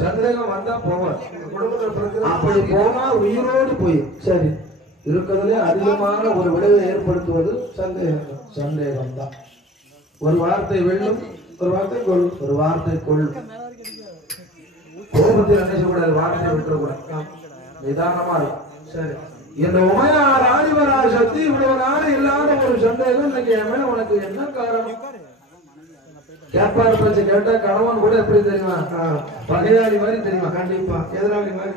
சந்தேகம் வந்தா போவார் அப்படி போனா உயிரோடு போய் சரி இருக்கிறதுலே அதிகமான ஒரு விளைவை ஏற்படுத்துவது சந்தேகம் தான். ஒரு வார்த்தை வெல்லும், ஒரு வார்த்தை கொள்ளும், ஒரு வார்த்தை கொள்ளும். கோபத்தில் நினைச்சக்கூடாது, வார்த்தையை விட்டுறக்கூடாது, நிதானமா இருக்கும். சரி, இந்த உமையார் ஆதிவரார் சக்தி இவ்வளவு நாள் இல்லாத ஒரு சந்தேகம் இன்னைக்கு என் மேல உனக்கு என்ன காரணம் கேட்பாரு பேச்சு கேட்டா கணவன் கூட எப்படி தெரியுமா, பகையாளி மாதிரி தெரியுமா. கண்டிப்பா எதிராளி மாதிரி